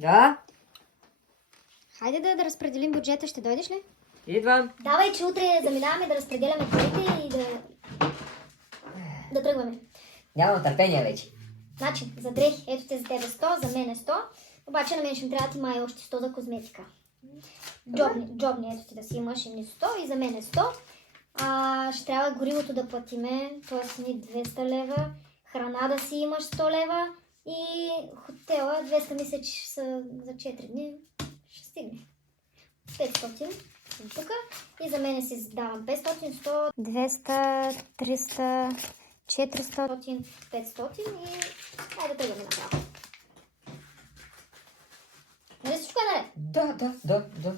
Да, Хайде да разпределим бюджета, ще дойдеш ли? идвам. Давай, че утре заминаваме да разпределяме парите и да тръгваме. Нямам търпение вече. Значи, за дрехи, ето те за тебе 100, за мен е 100, обаче на мен ще ми трябва ти май още 100 за козметика. Джобни, ето ти да си имаш едни 100 и за мен е 100. Ще трябва горивото да платиме, т.е. ни 200 лева, храна да си имаш 100 лева и хотела 200 мисля, че са за 4 дни. Ще стигне. 500 тук и за мен си давам 500, 100, 200, 300, 400, 500 и хайде да тръгваме направо. Нали всичко е наред? Да.